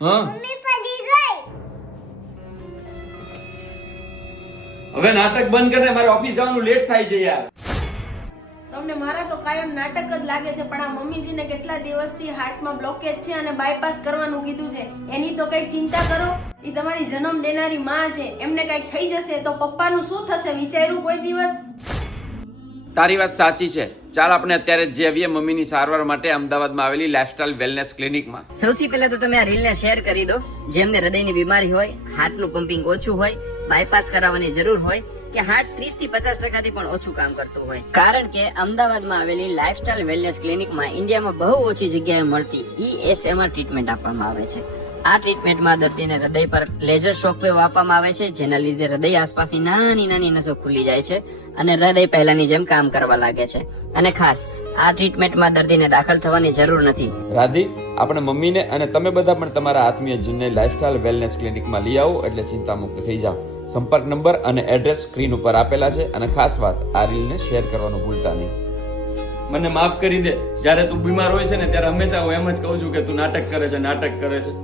હા મમ્મી પડી ગઈ. હવે નાટક બંધ કરીને મારે ઓફિસ જવાનું લેટ થાય છે યાર. તમને મારા તો કાયમ નાટક જ લાગે છે, પણ આ મમ્મીજીને કેટલા દિવસથી હાર્ટમાં બ્લોકેજ છે અને બાયપાસ કરવાનું કીધું છે. એની તો કઈક ચિંતા કરો. એ તમારી જન્મ દેનારી માં છે, એમને કઈક થઈ જશે તો પપ્પાનું શું થશે વિચાર્યું કોઈ દિવસ? તારી વાત સાચી છે. ચાલ આપણે અત્યારે જ જઈએ મમ્મીની સારવાર માટે અમદાવાદમાં આવેલી લાઇફસ્ટાઇલ વેલનેસ ક્લિનિકમાં. સૌથી પહેલા તો તમે આ રીલને શેર કરી દો. જેમને હૃદયની બીમારી હોય, હાર્ટનું પમ્પિંગ ઓછું હોય, બાયપાસ કરાવવાની જરૂર હોય કે હાર્ટ 30 થી 50% થી પણ ઓછું કામ કરતું હોય. કારણ કે અમદાવાદમાં આવેલી લાઇફસ્ટાઇલ વેલનેસ ક્લિનિકમાં ઇન્ડિયામાં બહુ ઓછી જગ્યાએ મળતી ESMR ટ્રીટમેન્ટ આપવામાં આવે છે. આ ટ્રીટમેન્ટમાં દર્દીને હૃદય પર લેઝર શોકવેવ આપવામાં આવે છે, જેના લીધે હૃદય આસપાસની નાની નાની નસો ખુલી જાય છે અને હૃદય પહેલાની જેમ કામ કરવા લાગે છે. અને ખાસ આ ટ્રીટમેન્ટમાં દર્દીને દાખલ થવાની જરૂર નથી. રાધી, આપણે મમ્મીને અને તમે બધા પણ તમારા આત્મીયજનને લાઇફસ્ટાઇલ વેલનેસ ક્લિનિકમાં લઈ આવો એટલે ચિંતામુક્ત થઈ જાઓ. સંપર્ક નંબર અને એડ્રેસ સ્ક્રીન ઉપર આપેલા છે. અને ખાસ વાત, આ રીલને શેર કરવાનું ભૂલતા નહીં. મને માફ કરી દે. જ્યારે તું બીમાર હોય છે ને ત્યારે હંમેશા હું એમ જ કહું છું કે તું નાટક કરે છે.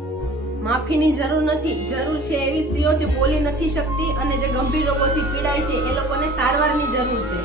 માફીની જરૂર નથી. જરૂર છે એવી સ્ત્રીઓ જે બોલી નથી શકતી અને જે ગંભીર રોગોથી પીડાય છે, એ લોકોને સારવારની જરૂર છે.